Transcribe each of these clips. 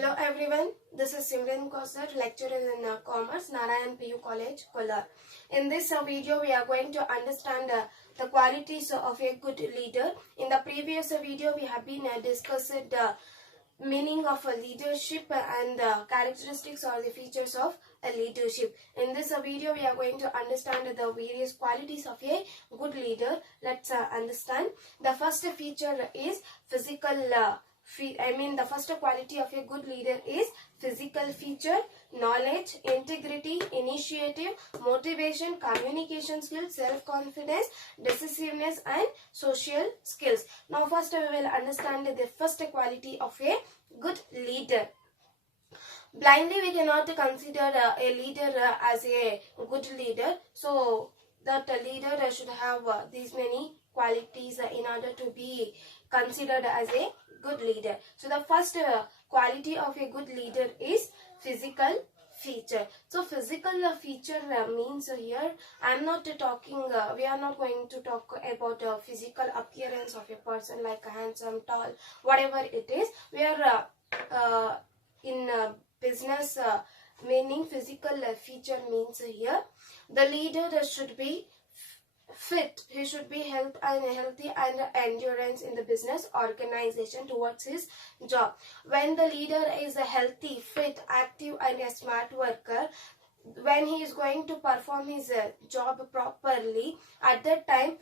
Hello everyone, this is Simran Kausar, lecturer in Commerce, Narayan PU College, Kolar. In this video, we are going to understand the qualities of a good leader. In the previous video, we have been discussing the meaning of a leadership and the characteristics or the features of a leadership. In this video, we are going to understand the various qualities of a good leader. Let's understand. The first feature is physical the first quality of a good leader is physical feature, knowledge, integrity, initiative, motivation, communication skills, self-confidence, decisiveness and social skills. Now first we will understand the first quality of a good leader. Blindly we cannot consider a leader as a good leader. So that a leader should have these many qualities in order to be considered as a good leader. So the first quality of a good leader is physical feature. So physical feature means here I am not talking, we are not going to talk about physical appearance of a person like handsome, tall, whatever it is. We are in business meaning physical feature means here the leader should be fit, he should be healthy and endurance in the business organization towards his job. When the leader is a healthy, fit, active and a smart worker, when he is going to perform his job properly, at that time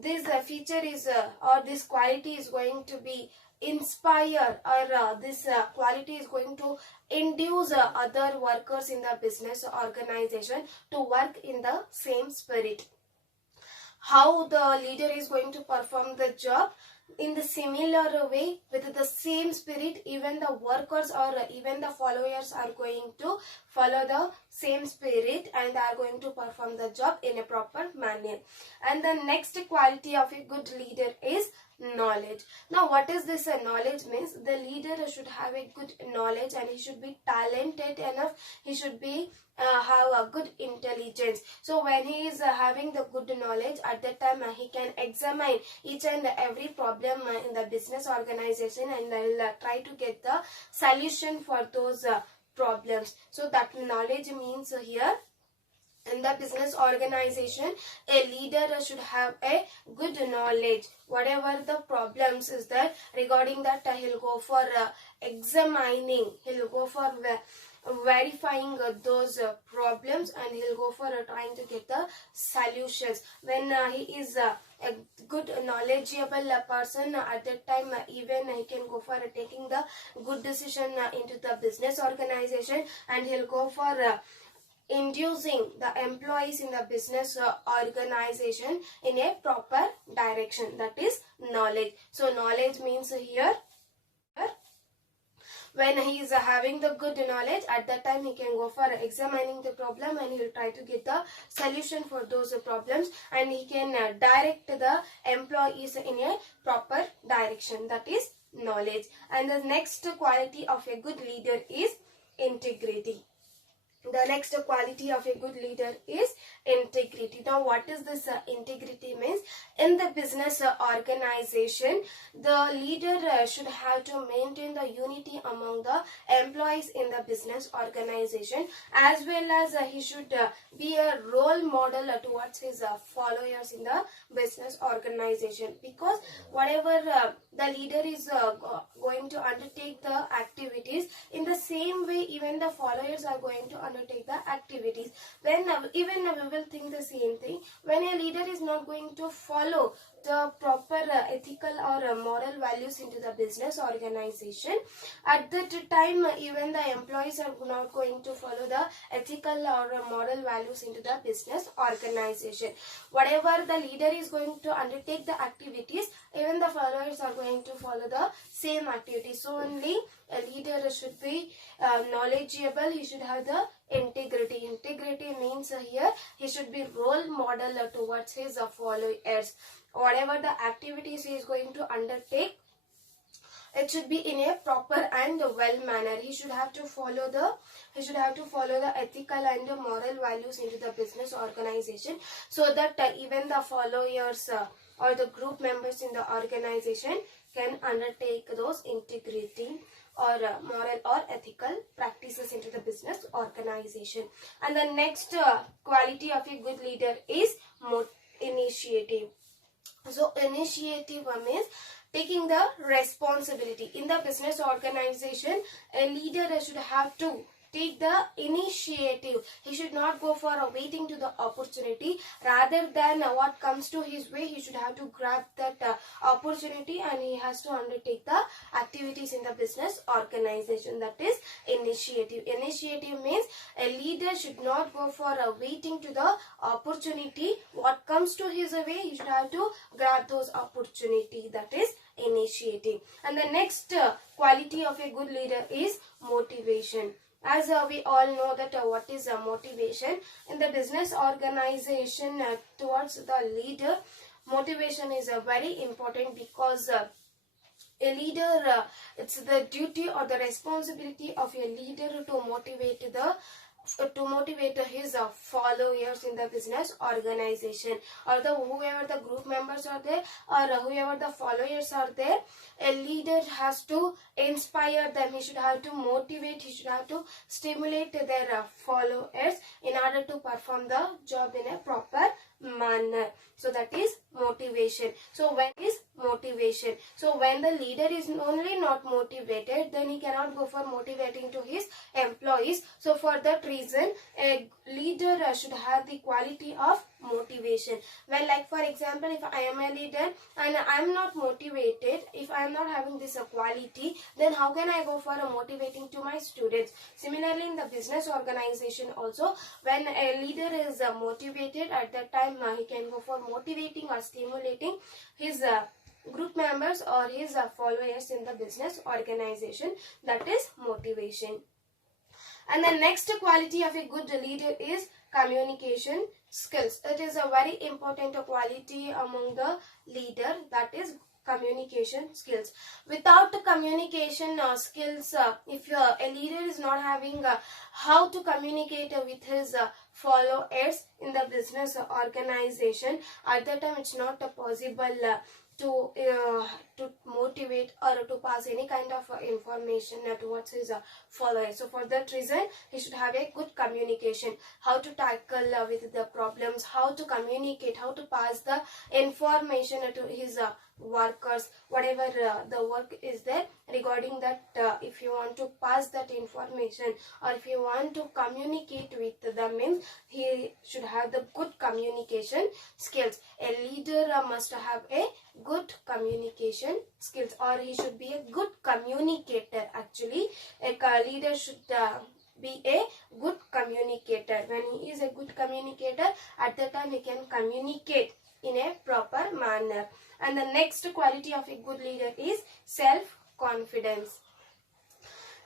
this feature is or this quality is going to be inspire or this quality is going to induce other workers in the business organization to work in the same spirit. How the leader is going to perform the job? In the similar way, with the same spirit, even the workers or even the followers are going to follow the same spirit and are going to perform the job in a proper manner. And the next quality of a good leader is knowledge. Now what is this knowledge means? The leader should have a good knowledge and he should be talented enough, he should be have a good intelligence. So when he is having the good knowledge, at that time he can examine each and every problem in the business organization and will try to get the solution for those problems. So that knowledge means here in the business organization, a leader should have a good knowledge. Whatever the problems is there regarding that, he'll go for examining, he'll go for verifying those problems and he'll go for trying to get the solutions. When he is a good knowledgeable person, at that time even he can go for taking the good decision into the business organization and he'll go for inducing the employees in the business organization in a proper direction. That is knowledge. So knowledge means here when he is having the good knowledge, at that time he can go for examining the problem and he will try to get the solution for those problems and he can direct the employees in a proper direction. That is knowledge. And the next quality of a good leader is integrity. The next quality of a good leader is integrity. Now what is this integrity means? In the business organization, the leader should have to maintain the unity among the employees in the business organization, as well as he should be a role model towards his followers in the business organization, because whatever the leader is going to undertake the activities, in the same way even the followers are going to undertake the activities. When even we will think the same thing, when a leader is not going to follow the proper ethical or moral values into the business organization, at that time even the employees are not going to follow the ethical or moral values into the business organization. Whatever the leader is going to undertake the activities, even the followers are going to follow the same activities. So only a leader should be knowledgeable, he should have the integrity. Integrity means here he should be role model towards his followers. Whatever the activities he is going to undertake, it should be in a proper and well manner. He should have to follow the ethical and moral values into the business organization, so that even the followers or the group members in the organization can undertake those integrity or moral or ethical practices into the business organization. And the next quality of a good leader is initiative. So initiative means taking the responsibility. In the business organization, a leader should have to take the initiative. He should not go for waiting to the opportunity. Rather than what comes to his way, he should have to grab that opportunity, and he has to undertake the activities in the business organization. That is initiative. Initiative means a leader should not go for waiting to the opportunity. What comes to his way, he should have to grab those opportunity. That is initiative. And the next quality of a good leader is motivation. As we all know that what is motivation in the business organization towards the leader, motivation is very important, because a leader, it's the duty or the responsibility of a leader to motivate his followers in the business organization, or whoever the group members are there, or whoever the followers are there. A leader has to inspire them. He should have to motivate, he should have to stimulate their followers in order to perform the job in a proper manner. So that is motivation. So when is motivation? So when the leader is only not motivated, then he cannot go for motivating to his employees. So for that reason, a leader should have the quality of motivation. Well, like for example, if I am a leader and I am not motivated, if I am not having this quality, then how can I go for motivating to my students? Similarly, in the business organization also, when a leader is motivated, at that time he can go for motivating or stimulating his group members or his followers in the business organization. That is motivation. And the next quality of a good leader is communication skills. It is a very important quality among the leader, that is communication skills. Without communication skills, if a leader is not having how to communicate with his followers in the business organization, at that time it's not possible to motivate or to pass any kind of information towards his followers. So for that reason, he should have a good communication, how to tackle with the problems, how to communicate, how to pass the information to his workers, whatever the work is there regarding that. If you want to pass that information or if you want to communicate with them, means he should have the good communication skills. A leader must have a good communication skills, or he should be a good communicator. Actually, a leader should be a good communicator. When he is a good communicator, at that time he can communicate in a proper manner. And the next quality of a good leader is self-confidence.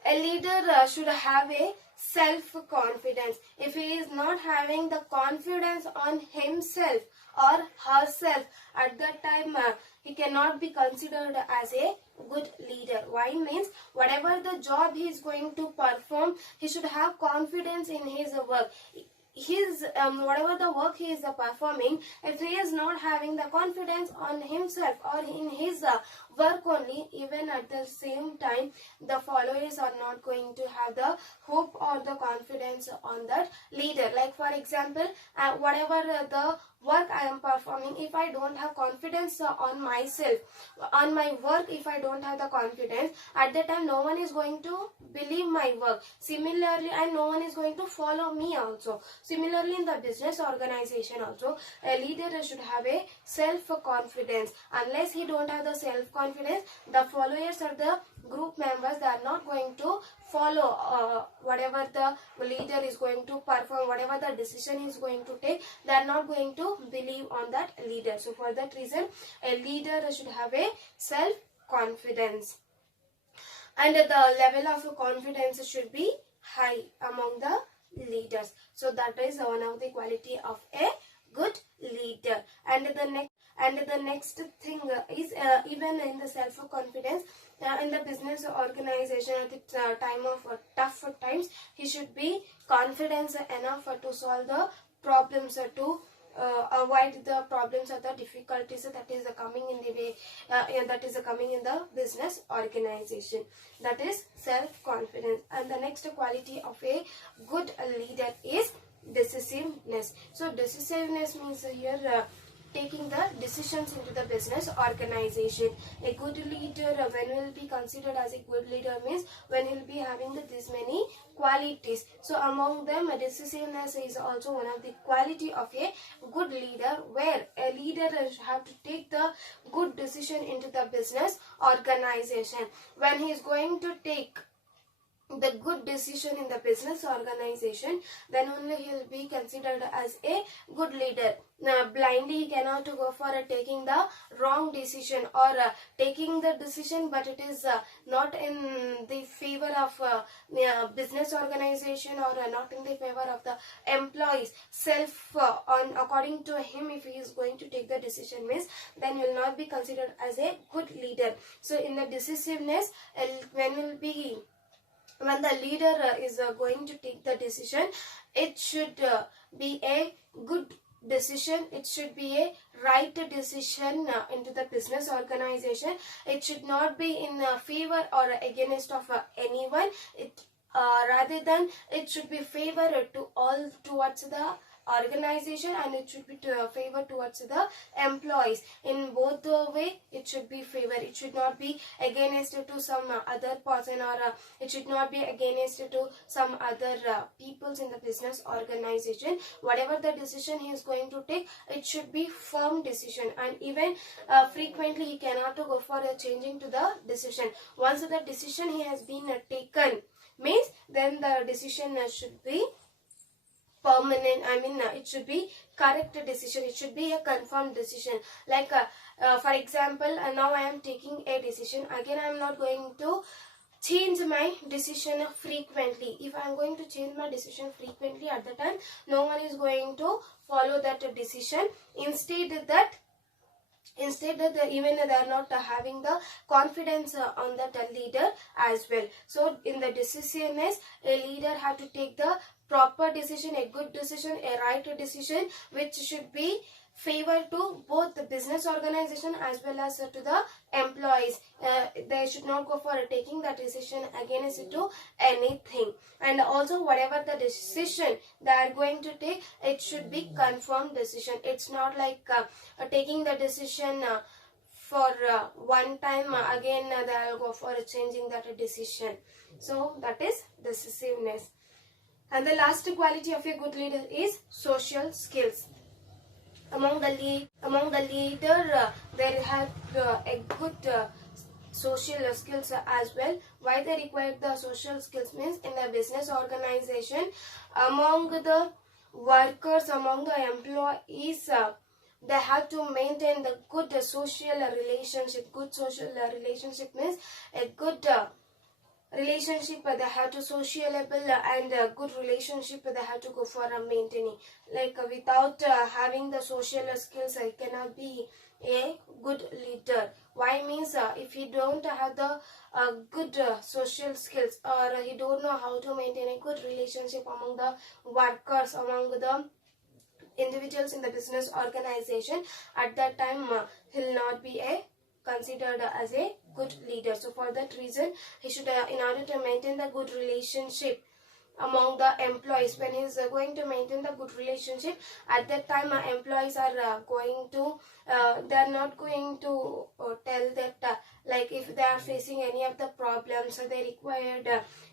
A leader should have a self-confidence. If he is not having the confidence on himself or herself, at that time he cannot be considered as a good leader. Why? Means whatever the job he is going to perform, he should have confidence in his work. His whatever the work he is performing, if he is not having the confidence on himself or in his work only, even at the same time the followers are not going to have the hope or the confidence on that leader. Like for example, whatever the work I am performing, if I don't have confidence on myself, on my work, if I don't have the confidence, at that time no one is going to believe my work. Similarly, and no one is going to follow me also. Similarly, in the business organization also, a leader should have a self-confidence. Unless he don't have the self-confidence, the followers or the group members, they are not going to follow whatever the leader is going to perform, whatever the decision he is going to take, they are not going to believe on that leader. So for that reason, a leader should have a self-confidence, and the level of confidence should be high among the leaders. So that is one of the quality of a good leader. And the next thing is even in the self-confidence, in the business organization at the time of tough times, he should be confident enough to solve the problems, to avoid the problems or the difficulties that is coming in the way, that is coming in the business organization. That is self-confidence. And the next quality of a good leader is decisiveness. So decisiveness means here taking the decisions into the business organization. A good leader, when will be considered as a good leader means when he'll be having this many qualities. So among them, decisiveness is also one of the quality of a good leader, where a leader have to take the good decision into the business organization. When he is going to take the good decision in the business organization, then only he will be considered as a good leader. Now, blindly he cannot go for taking the wrong decision, or taking the decision but it is not in the favor of business organization, or not in the favor of the employees. On according to him, if he is going to take the decision means, then will not be considered as a good leader. So in the decisiveness, when the leader is going to take the decision, it should be a good decision. It should be a right decision into the business organization. It should not be in favor or against of anyone. Rather than it should be favor to all towards the organization, and it should be to favor towards the employees. In both the way, it should be favor. It should not be against to some other person, or it should not be against to some other peoples in the business organization. Whatever the decision he is going to take, it should be firm decision, and even frequently he cannot go for a changing to the decision. Once the decision he has been taken means, then the decision should be permanent. It should be correct decision. It should be a confirmed decision. Like for example, now I am taking a decision. Again, I am not going to change my decision frequently. If I am going to change my decision frequently, at the time no one is going to follow that decision. Instead that even they are not having the confidence on that leader as well. So in the decisiveness, a leader have to take the proper decision, a good decision, a right decision, which should be favor to both the business organization as well as to the employees. They should not go for taking that decision against to anything. And also, whatever the decision they are going to take, it should be confirmed decision. It's not like taking the decision for one time, again they will go for changing that decision. So that is decisiveness. And the last quality of a good leader is social skills. Among the leader, they have a good social skills as well. Why they require the social skills means, in the business organization, among the workers, among the employees, they have to maintain the good social relationship. Good social relationship means a good relationship they have to sociable, and a good relationship they have to go for maintaining. Like without having the social skills, I cannot be a good leader. Why means if he don't have the good social skills, or he don't know how to maintain a good relationship among the workers, among the individuals in the business organization, at that time he'll not be considered as a good leader. So for that reason, he should, in order to maintain the good relationship among the employees, when he is going to maintain the good relationship, at that time employees are going to, they are not going to tell that like if they are facing any of the problems, or they required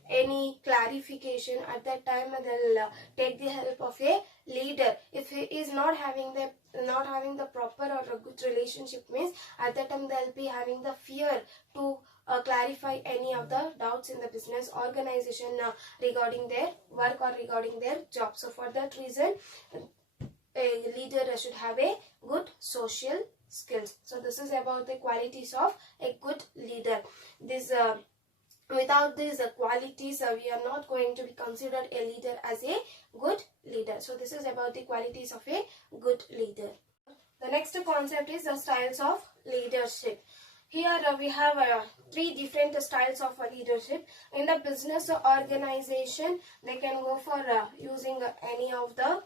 any clarification, at that time they'll take the help of a leader. If he is not having the proper or a good relationship means, at that time they'll be having the fear to clarify any of the doubts in the business organization regarding their work or regarding their job. So for that reason, a leader should have a good social skills. So this is about the qualities of a good leader. Without these qualities, we are not going to be considered a leader as a good leader. So this is about the qualities of a good leader. The next concept is the styles of leadership. here we have three different styles of leadership. In the business organization, they can go for using any of the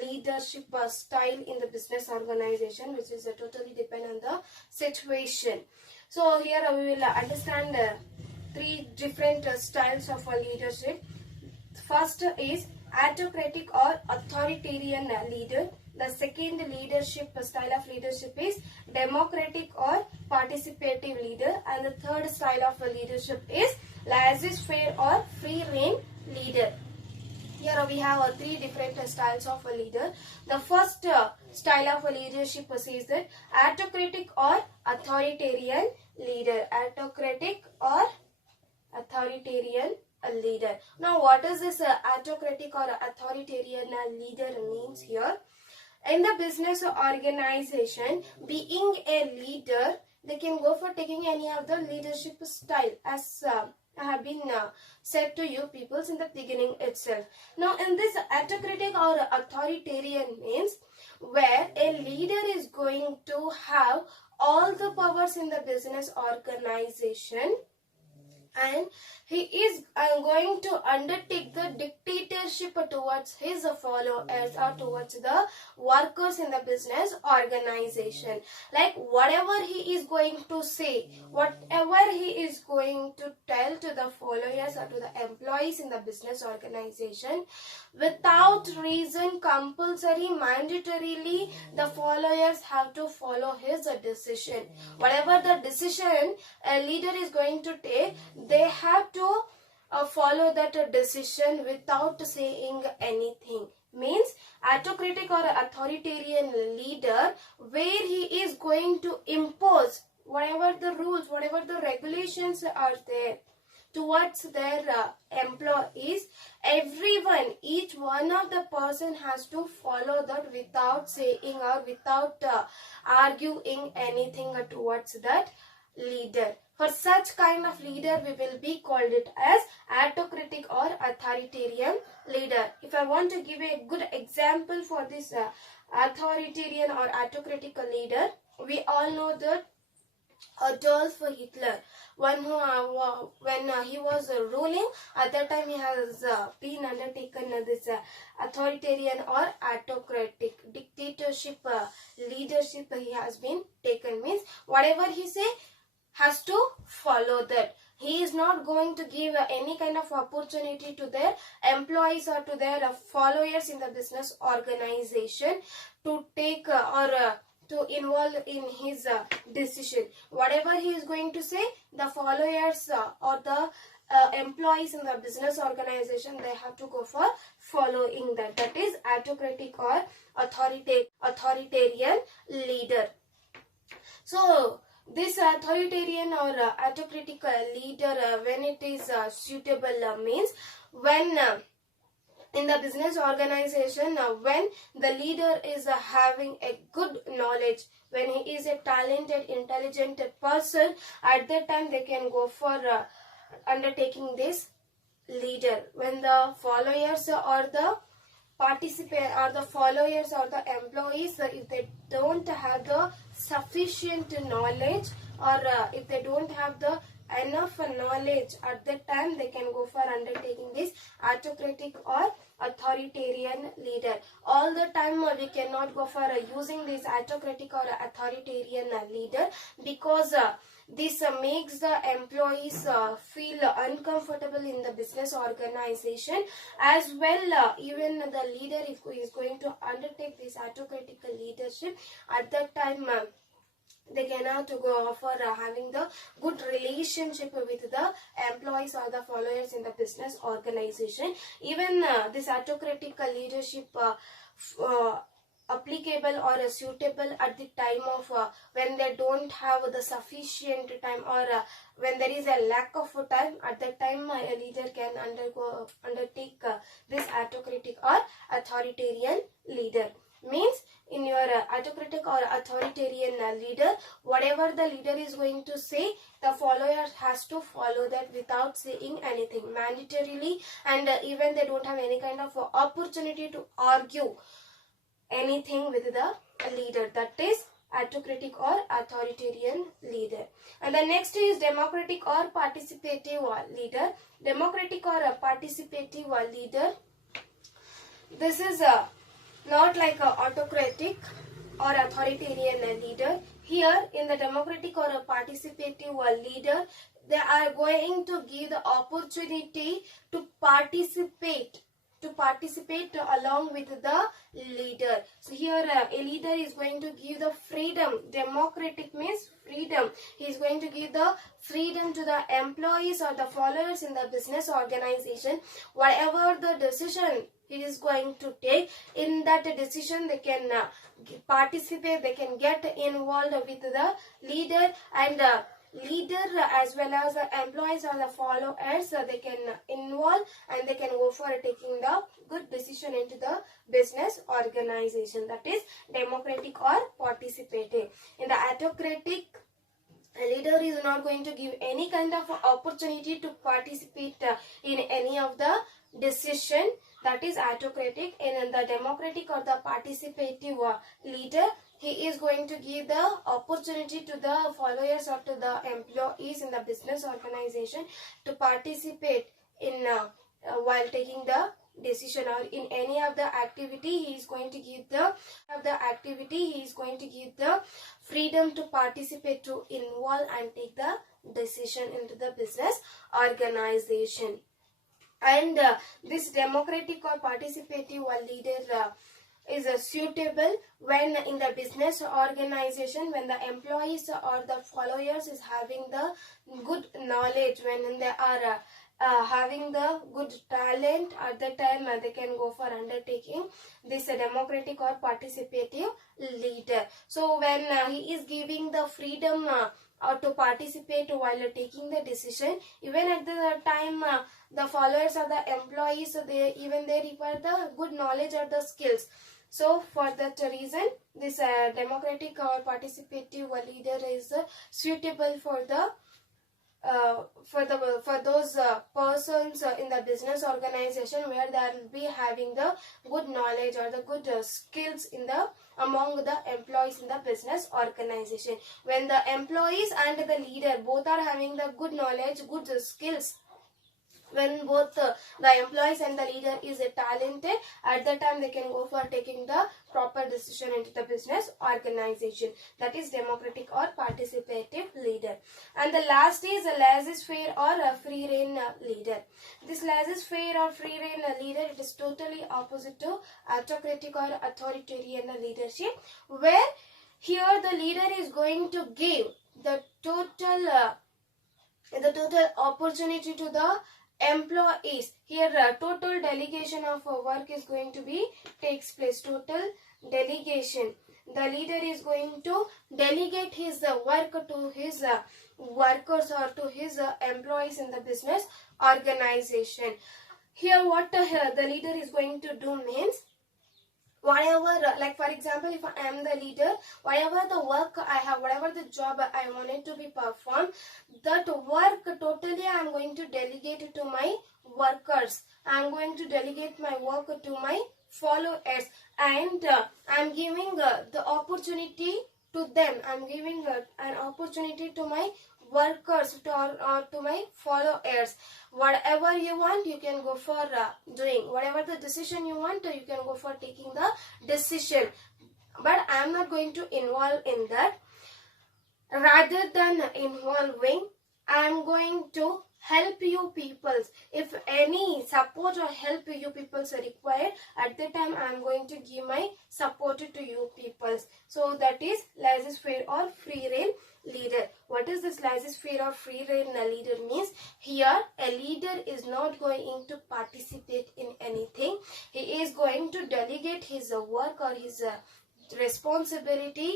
leadership style in the business organization, which is totally depend on the situation. So here we will understand three different styles of leadership. First is autocratic or authoritarian leader. The second leadership style of leadership is democratic or participative leader, and the third style of leadership is laissez-faire or free rein leader. Here we have three different styles of a leader. The first style of a leadership says that autocratic or authoritarian leader. Autocratic or authoritarian leader. Now, what is this autocratic or authoritarian leader means here? In the business organization, being a leader, they can go for taking any of the leadership style, as I have been said to you peoples in the beginning itself. Now, in this autocratic or authoritarian means where a leader is going to have all the powers in the business organization, and he is going to undertake the dictatorship towards his followers or towards the workers in the business organization. Like whatever he is going to say, whatever he is going to tell to the followers or to the employees in the business organization, without reason, compulsory, mandatorily, the followers have to follow his decision. Whatever the decision a leader is going to take, they have to follow that decision without saying anything. Means autocratic or authoritarian leader, where he is going to impose whatever the rules, whatever the regulations are there towards their employees. Everyone, each one of the person has to follow that without saying or without arguing anything towards that leader. For such kind of leader, we will be called it as autocratic or authoritarian leader. If I want to give a good example for this authoritarian or autocratic leader, we all know that Adolf Hitler, when he was ruling, at that time he has been undertaken this authoritarian or autocratic dictatorship leadership he has been taken. Means whatever he say has to follow that. He is not going to give any kind of opportunity to their employees or to their followers in the business organization to take to involve in his decision. Whatever he is going to say, the followers or the employees in the business organization, they have to go for following that. That is autocratic or authoritarian leader. So this authoritarian or autocratic leader, when it is suitable, means when in the business organization, when the leader is having a good knowledge, when he is a talented, intelligent person, at that time they can go for undertaking this leader. When the followers or the participate or the followers or the employees, if they don't have the sufficient knowledge or if they don't have the enough knowledge, at that time they can go for undertaking this autocratic or authoritarian leader. All the time we cannot go for using this autocratic or authoritarian leader, because this makes the employees feel uncomfortable in the business organization. As well, even the leader, if he is going to undertake this autocratic leadership, at that time they cannot go for having the good relationship with the employees or the followers in the business organization. Even this autocratic leadership applicable or suitable at the time of when they don't have the sufficient time, or when there is a lack of time, at that time a leader can undertake this autocratic or authoritarian leader. Means in your autocratic or authoritarian leader, whatever the leader is going to say, the follower has to follow that without saying anything mandatorily, and even they don't have any kind of opportunity to argue anything with the leader. That is autocratic or authoritarian leader. And the next is democratic or participative leader. Democratic or a participative leader. This is not like a autocratic or authoritarian leader. Here in the democratic or a participative leader, they are going to give the opportunity to participate along with the leader. So here a leader is going to give the freedom. Democratic means freedom. He is going to give the freedom to the employees or the followers in the business organization. Whatever the decision he is going to take, in that decision they can participate, they can get involved with the leader, and leader as well as the employees or the followers, they can involve and they can go for taking the good decision into the business organization. That is democratic or participative. In the autocratic, a leader is not going to give any kind of opportunity to participate in any of the decision. That is autocratic. In the democratic or the participative leader, he is going to give the opportunity to the followers or to the employees in the business organization to participate in while taking the decision or in any of the activity. He is going to give the freedom to participate, to involve and take the decision into the business organization. And this democratic or participative leader is suitable when in the business organization, when the employees or the followers is having the good knowledge, when they are having the good talent. At the time they can go for undertaking this democratic or participative leader. So when he is giving the freedom or to participate while taking the decision, even at the time the followers or the employees, they require the good knowledge or the skills. So for that reason, this democratic or participative leader is suitable for the for those persons in the business organization where they will be having the good knowledge or the good skills in the among the employees in the business organization. When the employees and the leader both are having the good knowledge, good skills, when both the employees and the leader is talented, at that time they can go for taking the proper decision into the business organization. That is democratic or participative leader. And the last is a laissez-faire or a free rein leader. This laissez-faire or free rein leader, it is totally opposite to autocratic or authoritarian leadership, where here the leader is going to give the total opportunity to the employees. Here total delegation of work is going to be takes place. Total delegation. The leader is going to delegate his work to his workers or to his employees in the business organization. Here what the leader is going to do means, whatever, like for example, if I am the leader, whatever the work I have, whatever the job I wanted to be performed, that work totally I am going to delegate it to my workers. I am going to delegate my work to my followers, and I am giving the opportunity to them. I am giving an opportunity to my workers or to my followers. Whatever you want, you can go for doing. Whatever the decision you want, you can go for taking the decision. But I am not going to involve in that. Rather than involving, I am going to help you peoples. If any support or help you peoples are required, at the time I am going to give my support to you peoples. So that is laissez-faire or free rein leader. What is this laissez-faire or free rein leader means? Here a leader is not going to participate in anything. He is going to delegate his work or his responsibility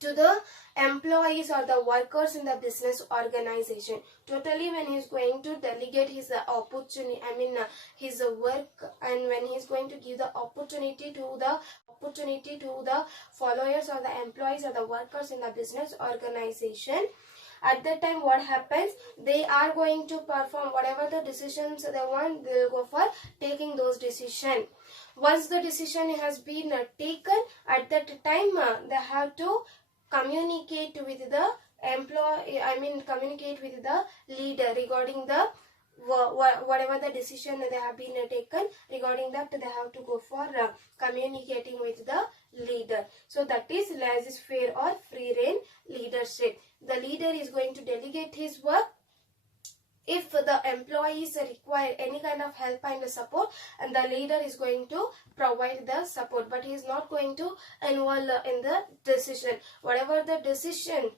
to the employees or the workers in the business organization. Totally when he is going to delegate his opportunity, his work, and when he is going to give the opportunity to the followers or the employees or the workers in the business organization, At that time, what happens? They are going to perform whatever the decisions they want. They will go for taking those decisions. Once the decision has been taken, at that time they have to communicate with the employee. Communicate with the leader regarding the whatever the decision they have been taken. Regarding that, they have to go for communicating with the leader. So that is laissez-faire or free rein leadership. The leader is going to delegate his work if the employees require any kind of help and support, and the leader is going to provide the support, but he is not going to involve in the decision. Whatever the decision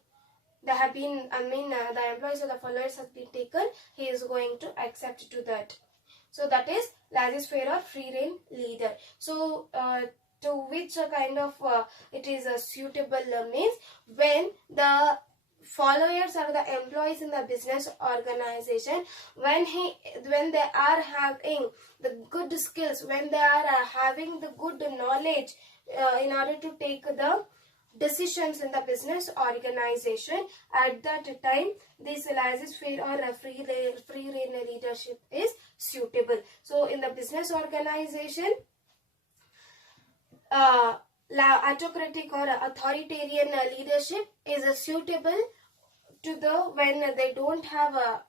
they have been, the employees or the followers have been taken, he is going to accept to that. So that is laissez-faire or free rein leader. So to which kind of it is suitable means when the followers or the employees in the business organization, when they are having the good skills, when they are having the good knowledge in order to take the decisions in the business organization, at that time this laissez-faire or free rein leadership is suitable. So in the business organization, autocratic or authoritarian leadership is suitable to the when they don't have a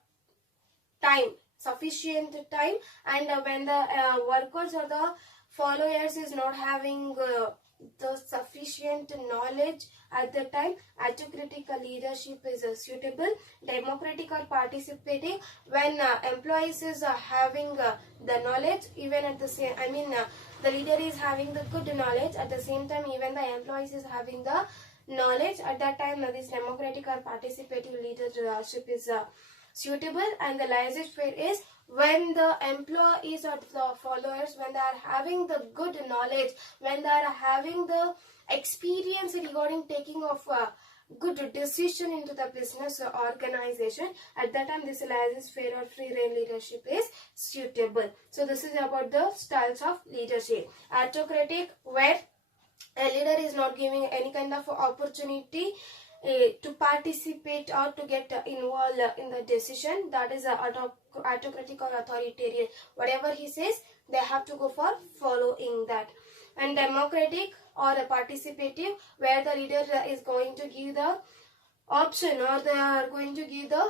sufficient time, and when the workers or the followers is not having the sufficient knowledge. At the time, autocratic leadership is suitable. Democratic or participating, when employees is having the knowledge, even at the same, the leader is having the good knowledge, at the same time even the employees is having the knowledge. At that time, this democratic or participating leadership is suitable. And the laissez-faire is when the employees or the followers, when they are having the good knowledge, when they are having the experience regarding taking of good decision into the business organization, at that time this laissez-faire or free rein leadership is suitable. So this is about the styles of leadership. Autocratic, where a leader is not giving any kind of opportunity to participate or to get involved in the decision. That is autocratic or authoritarian. Whatever he says, they have to go for following that. And democratic or participative, where the leader is going to give the option, or they are going to give the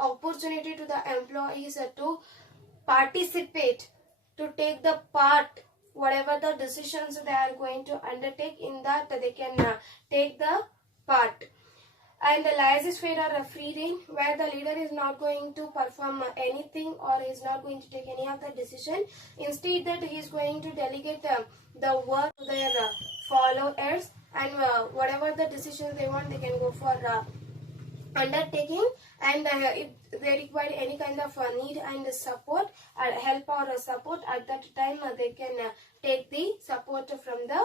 opportunity to the employees to participate, to take the part, whatever the decisions they are going to undertake, in that they can take the part. And the laissez-faire or a free rein, where the leader is not going to perform anything or is not going to take any of the decision. Instead, that he is going to delegate the work to their followers, and whatever the decisions they want, they can go for undertaking. And if they require any kind of need and support, help or support, at that time they can take the support from the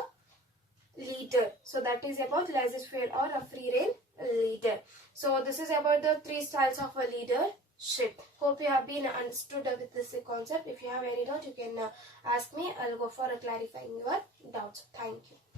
leader. So that is about laissez-faire or a free rein leader. So this is about the 3 styles of a leadership. Hope you have been understood with this concept. If you have any doubt, you can ask me. I'll go for clarifying your doubts. Thank you.